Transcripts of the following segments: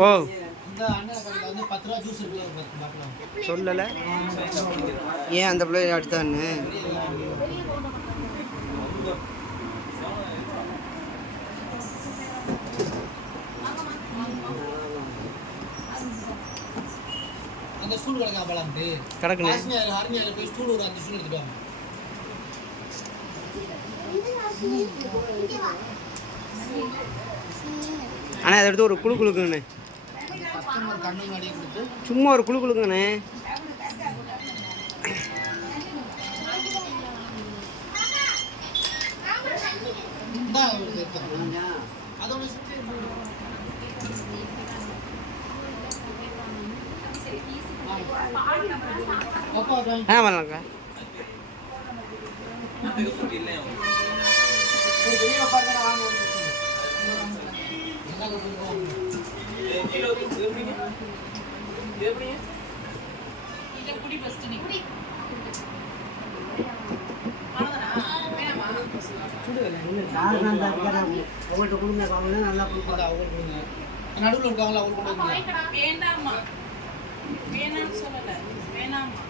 ஓ. சொல்லலை. ஏன் அந்த பிள்ளை அடுத்தான்னு கிடக்குண்ணே ஹார்னியாவில் போய் ஸ்டூல் ஒரு அஞ்சு ஸ்டூல் எடுத்துட்டு வாங்க. அண்ணா அதை எடுத்து ஒரு குழு குழுக்குங்கண்ணே. சும்மா ஒரு குழு குழுக்குங்கண்ணே. இந்தா ஆ வரலாம்க்கா உங்கள்கிட்ட கொடுங்க நல்லா அந்த அவங்க கொடுங்க. நடுவில் இருக்காங்களா அவங்க கொண்டு வந்து வேண்டாமா வேணாம்னு சொல்லல. வேணாமா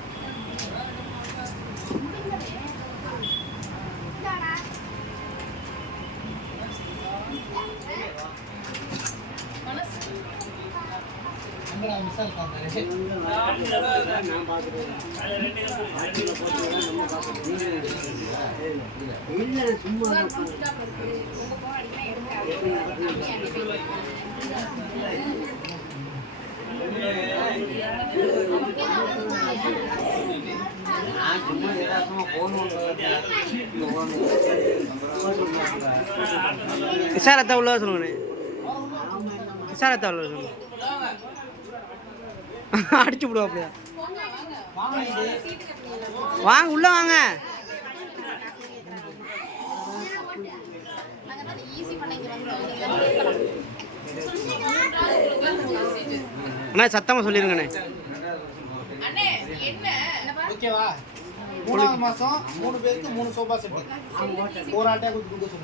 அங்கடா மிஸ் இருக்காங்க விசாரத்தை உள்ள சொல்லுங்கண்ணே. விசாரத்தை உள்ள சொல்லுங்க. அடிச்சு விடுவா அப்படியா வாங்க உள்ள வாங்க. அண்ணா சத்தமாக சொல்லிருங்கண்ணே. ஓகேவா? மூணாவது மாசம் மூணு பேருக்கு மூணு ஒரு ஆட்டையா கொடுத்து கொடுக்க.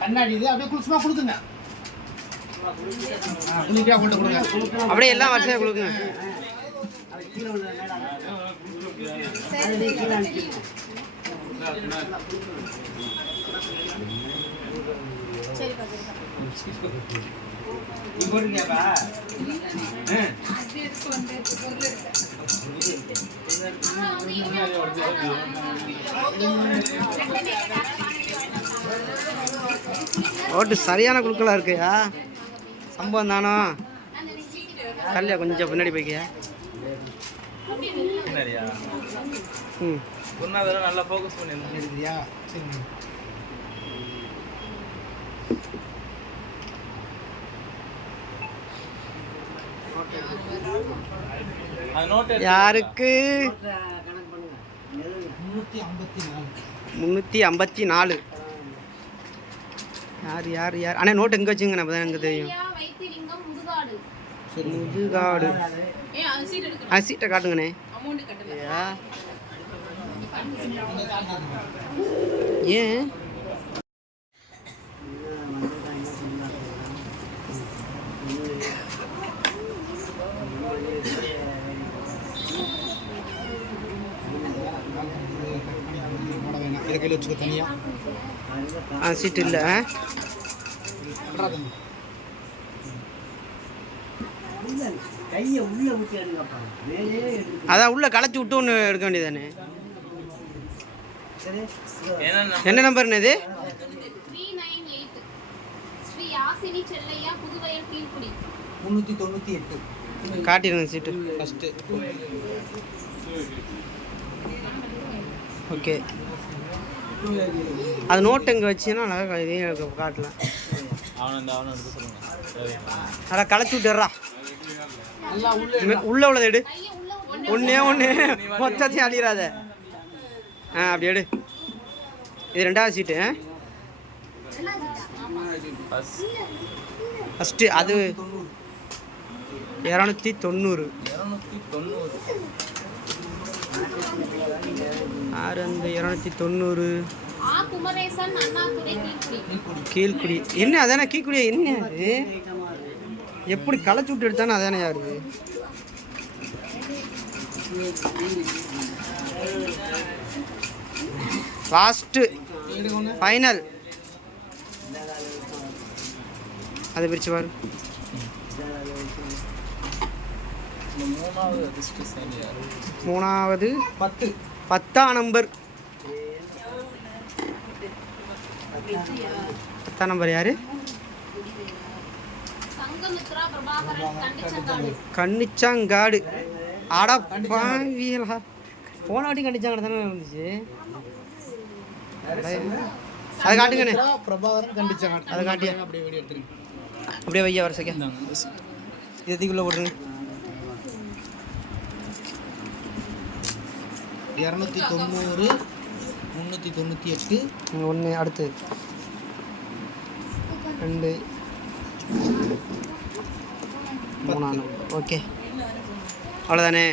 கண்ணாடி இது அப்படியே குளிச்சுமா கொடுத்துங்க ஆ, குளிக்கா கொண்டு கொடுங்க அப்படியே எல்லாம் வருஷம் கொடுக்குங்க ஓட்டு சரியான குழுக்களாக இருக்குயா? சம்பவம் தானோ கல்லையா கொஞ்சம் பின்னாடி போய்க்கியா? பின்னாடியா? ம். நல்லா ஃபோக்கஸ் பண்ணியிருந்தேன் சரி. யாருக்கு? முந்நூற்றி ஐம்பத்தி நாலு. யார் யார் யார்? அண்ணா நோட்டு எங்கே வச்சுங்க நம்ம தான் எனக்கு தெரியும். முதுகாடு. ஏன் அது சீட் எடுக்கணும். ஆ சீட்டை காட்டுங்கண்ணே. அமௌண்ட் கட்டல ஐயா ஏன்? இதை கையில் வச்சுக்க தனியா. ஆ சீட்டு இல்லை. அதான் உள்ளே களைச்சி விட்டு ஒன்று எடுக்க வேண்டியதானே என்ன நம்பர்னு இது முந்நூற்றி தொண்ணூற்றி எட்டு காட்டிடுங்க சீட்டு ஃபஸ்ட்டு ஓகே அது நோட் எங்கே வச்சுன்னா அழகாக இதையும் காட்டலாம். அவனை அவனை. அதான் களைச்சி விட்டுறா உள்ள உள்ள உள்ளதை எடு. ஒரு ஒன்றே ஒன்று மொத்தத்தையும் அழியிறாத ஆ அப்படி எடு. இது ரெண்டாவது சீட்டு ஃபஸ்ட்டு அது இரநூத்தி தொண்ணூறு. ஆறு அந்த இரநூத்தி தொண்ணூறு? கீழ்குடி. என்ன அதானே கீழ்குடி என்ன அது எப்படி களைச்சு விட்டு எடுத்தானே அதானே யாரு லாஸ்ட்டு ஃபைனல் அதை பிரிச்சு பாரு. மூணாவது பத்து. பத்தாம் நம்பர். பத்தாம் நம்பர் யாரு? கன்னிச்சாங்காடு ஆடா பாவியலா. போன வாட்டி கண்டிச்சாங்காடு தானே இருந்துச்சு அது காட்டுங்கண்ணே பிரபாகரன் கண்டிச்சாங்க அதை காட்டியா? அப்படியே வீடியோ எடுத்துருங்க. அப்படியே வையா வரிசைக்கா இந்தாங்க இதுக்குள்ளே போட்டுருங்க இரநூத்தி தொண்ணூறு முந்நூற்றி தொண்ணூற்றி எட்டு. ஒன்று அடுத்து. ரெண்டு. மூணாம் நம்பர். ஓகே. அவ்வளோதானே